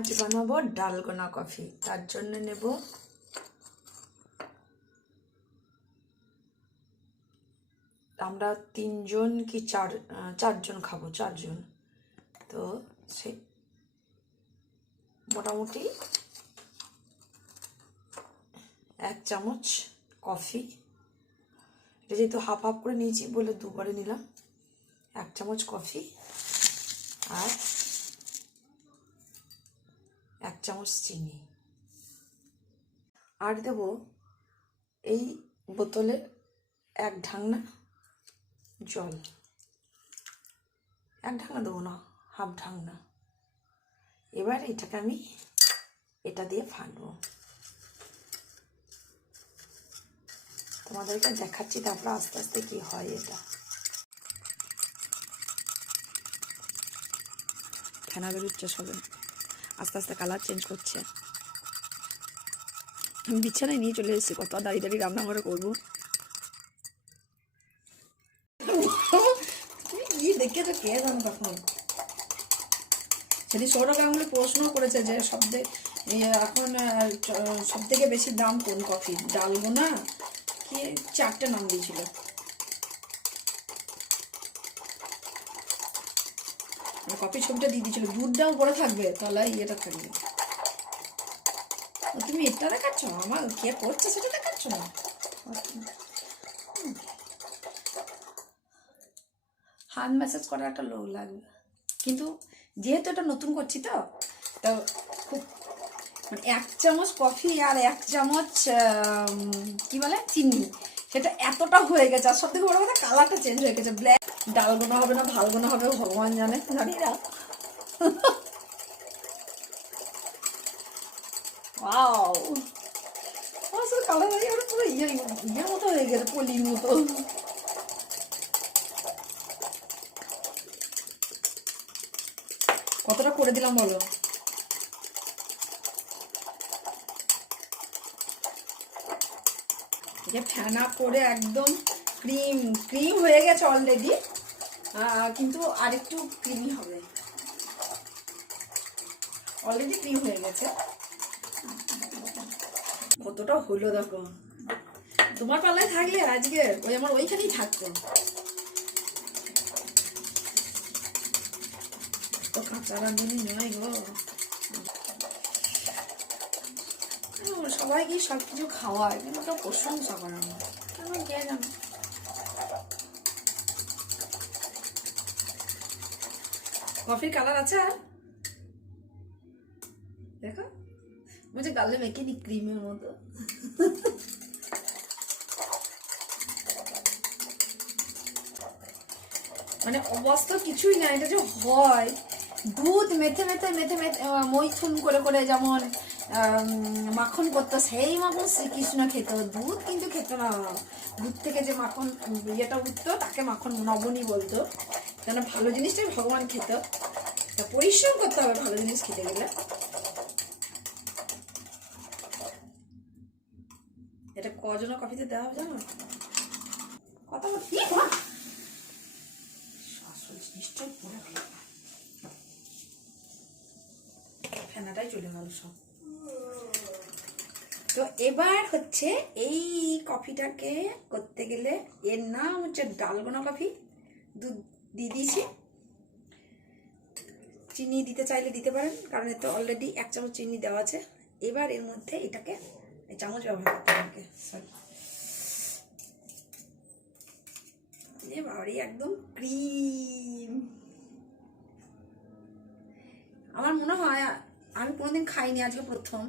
আজ বানাবো dalgona coffee. তার জন্য নেব আমরা তিনজন কি চার চারজন খাব, চারজন। তো সে মোটামুটি এক চামচ কফি। এটা যেহেতু হাফ হাফ করে নিয়েছি বলে দুবারে নিলাম। এক চামচ কফি আর এক চামচ চিনি। আর দেব এই বোতলে এক ঢাকনা জল। এক ঢাকনা দেবো না, হাফ ঢাকনা। এবার এটাকে আমি এটা দিয়ে ফাটবো। তোমাদেরকে দেখাচ্ছি তারপর আস্তে আস্তে কি হয় এটা। ফেনা বেরোচ্ছে সবে আস্তে আস্তে কালার চেঞ্জ করছে। বিছানায় নিয়ে চলে এসেছি, কত দাঁড়িয়ে দাঁড়িয়ে রান্না করে করব। দেখে তো কে জানো তখন। সেদিন সৌরভ গাঙ্গুলি প্রশ্ন করেছে যে সব এখন সব থেকে বেশি দাম কোন কফি? ডালগোনা? কি, চারটে নাম দিয়েছিল। কফি ছবিটা দিয়ে দিয়েছিল। দুধটাও পরে থাকবে। তাহলে ইয়েটা থাকবে তুমি এটা দেখাচ্ছ? আমার কে করছে সেটা দেখাচ্ছ না? হাত ম্যাসাজ করার একটা লোক লাগবে। কিন্তু যেহেতু এটা নতুন করছি তো তো খুব মানে এক চামচ কফি আর এক চামচ কি বলে? চিনি। সেটা এতটা হয়ে গেছে, আর সব থেকে বড় কথা কালারটা চেঞ্জ হয়ে গেছে। ব্ল্যাক ডালগোনা হবে না ভালগোনা হবে, ভগবান জানে জানি না ওয়াও আমার কালার হয়ে গেছে পুরো ইয়ে ইয়ের মতো হয়ে গেছে, পলির মতো। কতটা করে দিলাম বলো? যে ফেনা করে একদম ক্রিম ক্রিম হয়ে গেছে অলরেডি কিন্তু আরেকটু ক্রিমি হবে। অলরেডি ক্রিম হয়ে গেছে। কতটা হলো দেখো। তোমার পাল্লায় থাকলে আজকে ওই আমার ওইখানেই থাকতো। তো কাঁচা রাঁধুনি নয় গো। সবাইকে সব কিছু খাওয়ায় কিন্তু তো প্রশংসা করে না কেন কে কফির কালার আছে আর? দেখো। বলছে গালে মেখে নি ক্রিমের মতো। মানে অবস্থা কিছুই না এটা যে হয়। দুধ মেথে মেথে মেথে মেথে মৈথুন করে করে যেমন মাখন করতো সেই মাখন শ্রীকৃষ্ণ খেত। দুধ কিন্তু খেত না। দুধ থেকে যে মাখন, ইয়েটা উঠতো, তাকে মাখন নবনী বলতো। কেন ভালো জিনিসটাই ভগবান খেত। তা পরিশ্রম করতে হবে, ভালো জিনিস খেতে গেলে। এটা কজনের কফিতে দেওয়া হবে জানো? কথা বল কি? মা? শাশুড়ি নিশ্চয়ই পড়ে গেল ফেনাটাই চলে গেল সব। তো এবার হচ্ছে এই কফিটাকে করতে গেলে এর নাম হচ্ছে ডালগোনা কফি। দুধ দিয়ে দিয়েছি। চিনি দিতে চাইলে দিতে পারেন, কারণ এতে অলরেডি এক চামচ চিনি দেওয়া আছে। এবার এর মধ্যে এটাকে চামচ ব্যবহার করতে হবে সরি একদম ক্রিম আমার মনে হয় আমি কোনোদিন খাইনি আজকে প্রথম।